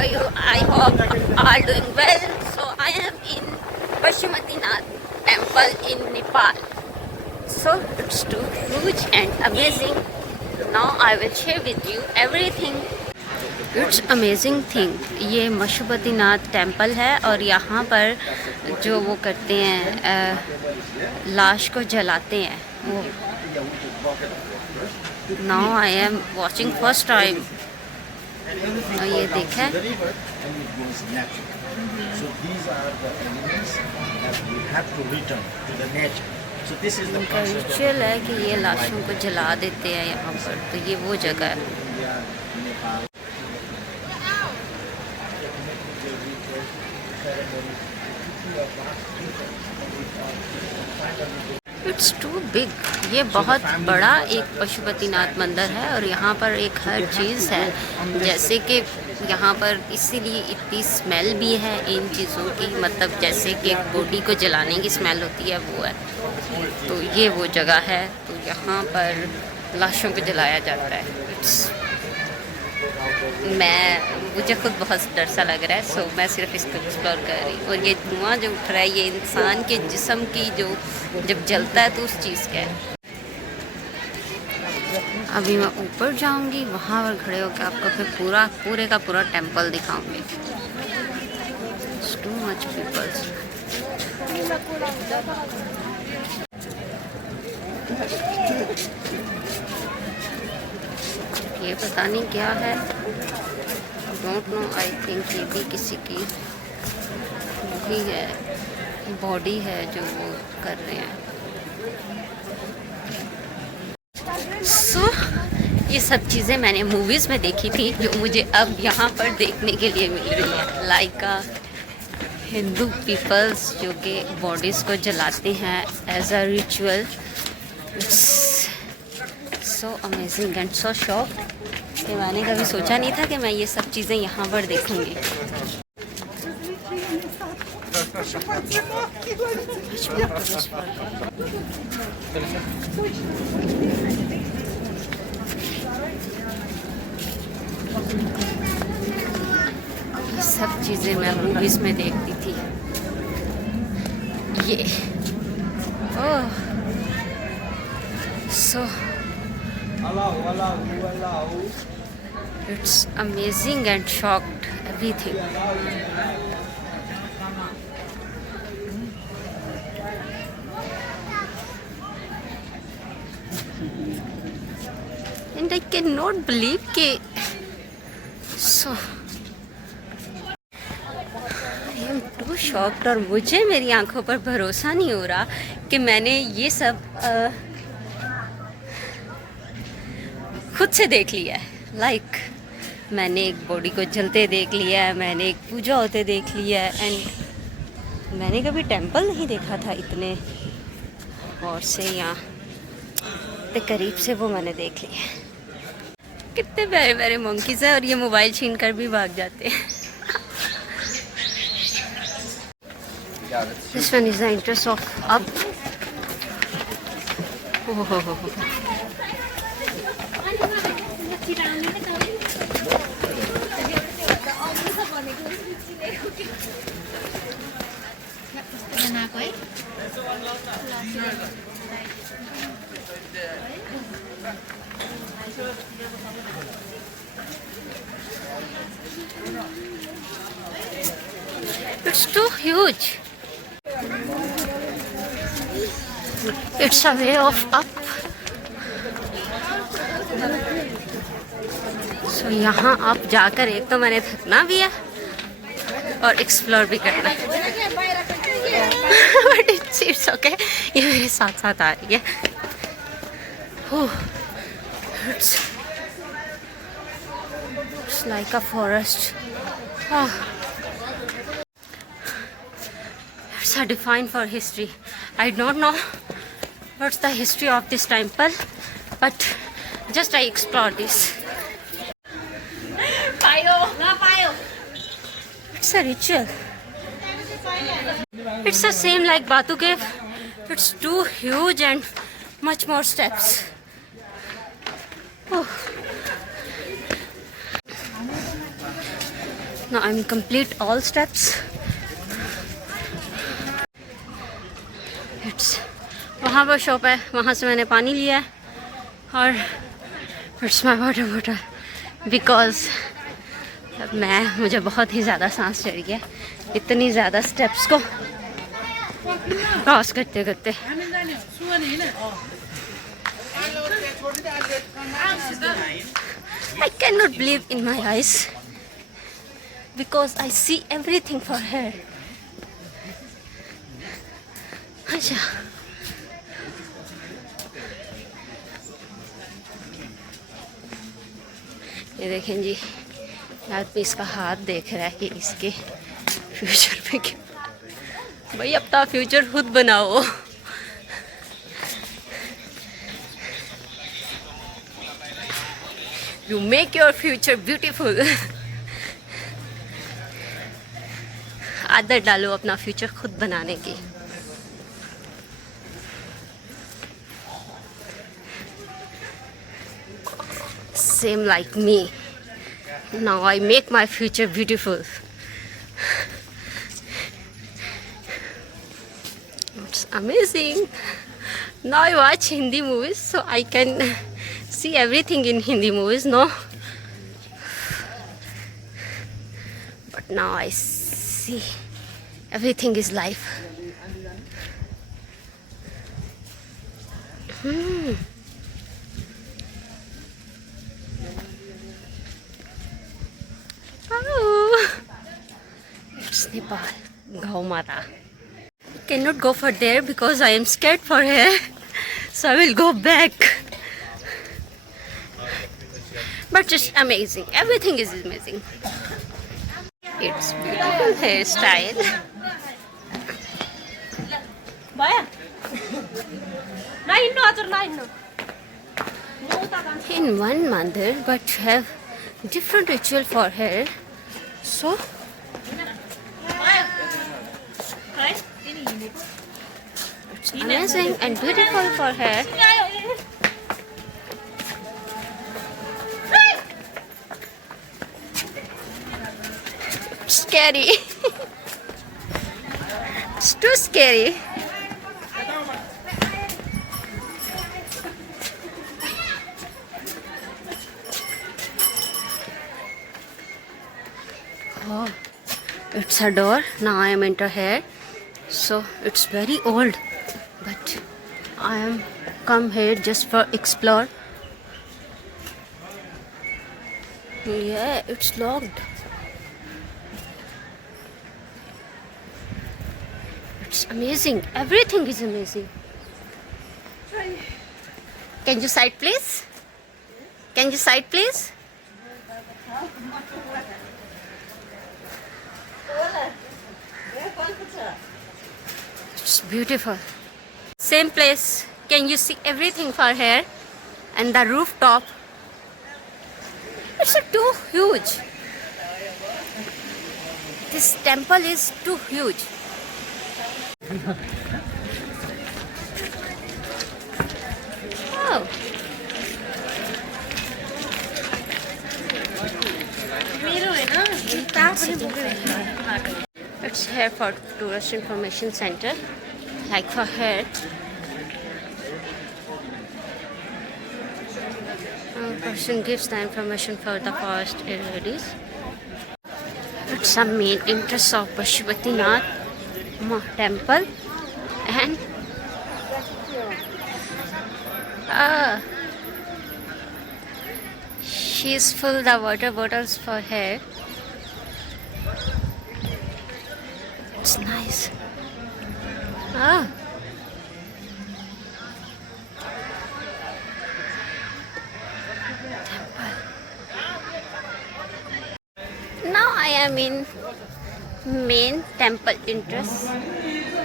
are you? I hope all doing well. So I am in Pashupatinath temple in Nepal. So it's too huge and amazing. Now I will share with you everything. It's amazing thing. ये Pashupatinath temple है और यहाँ पर जो वो करते हैं लाश को जलाते हैं वो. Now I am watching first time. और ये देखा उनका रिचुअल है कि ये लाशों को जला देते हैं यहाँ पर. तो ये वो जगह है. It's too big. ये बहुत बड़ा एक पशुपतिनाथ मंदिर है और यहाँ पर एक हर चीज़ है. जैसे कि यहाँ पर इसीलिए इतनी स्मेल भी है इन चीज़ों की. मतलब जैसे कि बॉडी को जलाने की स्मेल होती है वो है. तो ये वो जगह है. तो यहाँ पर लाशों को जलाया जाता है. मुझे खुद बहुत डर सा लग रहा है. सो मैं सिर्फ इसको एक्सप्लोर कर रही हूँ. और ये धुआं जो उठ रहा है ये इंसान के जिस्म की जो जब जलता है तो उस चीज़ का है. अभी मैं ऊपर जाऊंगी वहाँ पर खड़े होकर आपको फिर पूरे का पूरा टेम्पल दिखाऊंगी. Too much peoples. ये पता नहीं क्या है. Don't know. आई थिंक ये भी किसी की वही है बॉडी है जो वो कर रहे हैं. सो ये सब चीज़ें मैंने मूवीज़ में देखी थी जो मुझे अब यहाँ पर देखने के लिए मिल रही है. लाइक हिंदू पीपल्स जो कि बॉडीज़ को जलाते हैं as a ritual. So amazing and so shock कि मैंने कभी सोचा नहीं था कि मैं ये सब चीज़ें यहाँ पर देखूँगी. ये सब चीज़ें मैं मूवीज़ में देखती थी. ये ओह सो it's amazing and shocked everything. And I cannot believe कि so I am too shocked. और मुझे मेरी आंखों पर भरोसा नहीं हो रहा कि मैंने ये सब खुद से देख लिया है. लाइक मैंने एक बॉडी को जलते देख लिया है. मैंने एक पूजा होते देख लिया है. एंड मैंने कभी टेंपल नहीं देखा था इतने और से यहाँ इतने करीब से. वो मैंने देख लिया. कितने प्यारे प्यारे मंकीज है. और ये मोबाइल छीन कर भी भाग जाते हैं. This one is the interest of up. हो. It's too huge. It's a way of up. So यहाँ आप जाकर एक तो मैंने थकना भी है और एक्सप्लोर भी करना है. But it's okay. ये मेरे साथ साथ आ रही है. It's like a forest. It's a defined for history. I don't know what's the history of this temple, but just I explored this. It's a ritual. It's the same like Batu Cave. It's too huge and much more steps. Oh. Now I'm complete all steps. It's वहाँ पर shop है, वहाँ से मैंने पानी लिया है और it's my water bottle because मुझे बहुत ही ज़्यादा सांस चढ़ गया इतनी ज़्यादा स्टेप्स को क्रॉस करते करते. I cannot believe in my eyes because I see everything for her. अच्छा ये देखें जी, आदमी इसका हाथ देख रहा है कि इसके फ्यूचर पे क्या. भाई अपना फ्यूचर खुद बनाओ. You make your future beautiful. आदत डालो अपना फ्यूचर खुद बनाने की. Same like me. Now I make my future beautiful. It's amazing. Now I watch Hindi movies so I can see everything in Hindi movies, no? But now I see everything is life. Oh, it's Nepal, Gau Mata. Cannot go for there because I am scared for her, so I will go back. But just amazing, everything is amazing. It's beautiful hairstyle. In one mandir, but have different ritual for hair. So it's amazing and beautiful for hair. Scary. It's too scary. Oh, it's a door. Now I am enter here. So it's very old, but I am come here just for explore. Yeah, it's locked. It's amazing. Everything is amazing. Can you side please? Can you side please? It's beautiful. Same place. Can you see everything for here? And the rooftop. It's too huge. This temple is too huge. Oh. It's here for tourist information center, like for here. A person gives the information for the forest areas. It's a main interest of Pashupatinath temple, and she's full the water bottles for her. It's nice. Temple. Now I am in main temple interest,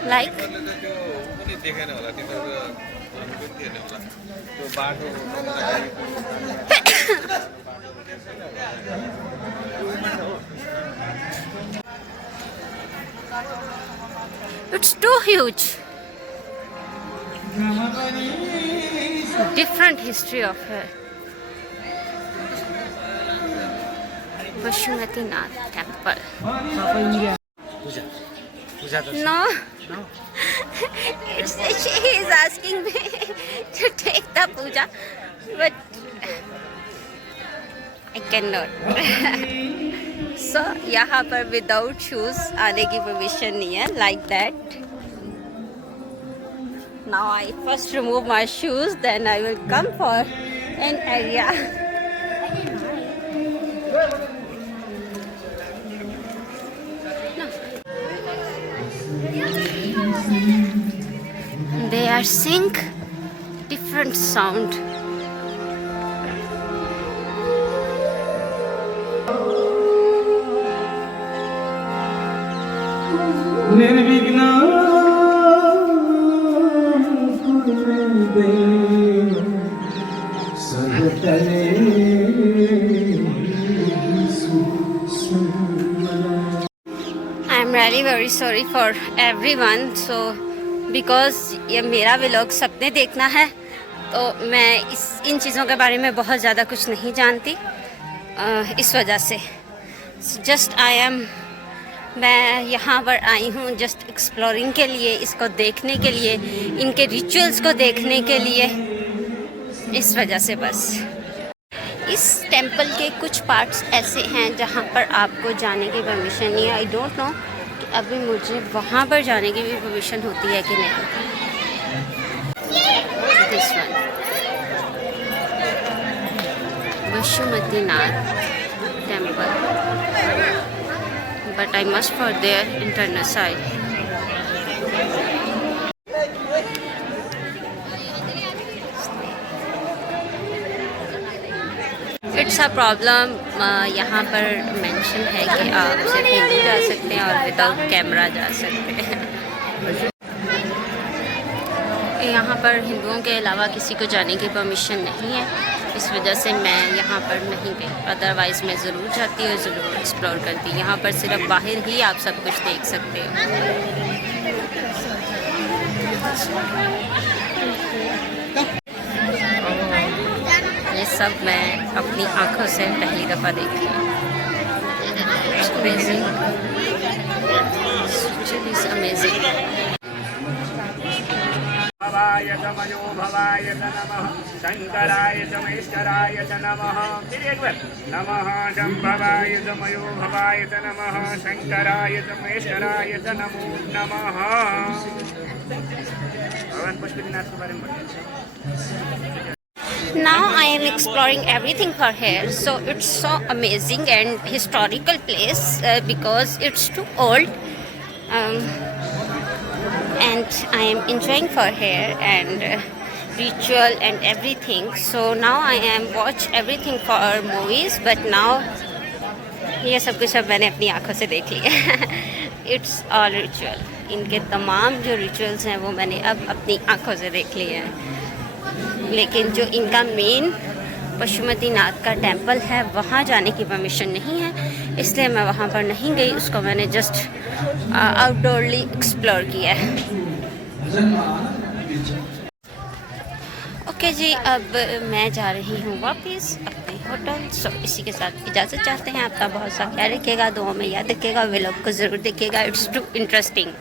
like it's too huge. Different history of her. Pashupatinath temple. Puja. Puja darshan. No, No? he is asking me to take the puja, but I cannot. So यहाँ पर without shoes आने की permission नहीं है, like that. Now I first remove my shoes, then I will come for an area. They are sing different sound. Nirvigna I am really very sorry for everyone. So because ये मेरा vlog सबने देखना है, तो मैं इन चीज़ों के बारे में बहुत ज़्यादा कुछ नहीं जानती, इस वजह से जस्ट मैं यहाँ पर आई हूँ जस्ट एक्सप्लोरिंग के लिए, इसको देखने के लिए, इनके रिचुअल्स को देखने के लिए, इस वजह से बस। इस टेंपल के कुछ पार्ट्स ऐसे हैं जहाँ पर आपको जाने की परमिशन नहीं है। आई डोंट नो कि अभी मुझे वहाँ पर जाने की भी परमिशन होती है कि नहीं। This one Pashupatinath temple, but I must for their internal side. It's a problem, यहाँ पर मेंशन है कि आप सिर्फ हिंदू जा सकते हैं और विदाउट कैमरा जा सकते हैं। यहाँ पर हिंदुओं के अलावा किसी को जाने की परमिशन नहीं है, इस वजह से मैं यहाँ पर नहीं गई। अदरवाइज़ मैं ज़रूर जाती और ज़रूर एक्सप्लोर करती। यहाँ पर सिर्फ बाहर ही आप सब कुछ देख सकते हो। ये सब मैं अपनी आँखों से पहली दफ़ा देखी। अमेजिंग। भवाय तमयो भवाय नमः शंकराय तमेश्वराय नमः नमः शंभवाय तमयो भवाय नमः शंकराय तमेश्वराय नमो नमः। भगवान पशुपतिनाथ के बारे में बताइए। Now I am exploring everything for here, so it's so amazing and historical place because it's too old, and I am enjoying for here and ritual and everything. So now I am watch everything for movies, but now ये सब कुछ अब मैंने अपनी आँखों से देख लिया। इट्स ऑल रिचुअल, इनके तमाम जो रिचुअल्स हैं वो मैंने अब अपनी आँखों से देख लिए हैं। लेकिन जो इनका मेन पशुपतिनाथ का टेंपल है वहाँ जाने की परमिशन नहीं है, इसलिए मैं वहाँ पर नहीं गई। उसको मैंने जस्ट आउटडोरली एक्सप्लोर किया है। ओके जी, अब मैं जा रही हूँ वापस अपने होटल। सो इसी के साथ इजाज़त चाहते हैं। आपका बहुत सा ख्याल रखिएगा, दुआ में याद रखिएगा, व्लॉग को ज़रूर देखिएगा। It's too interesting.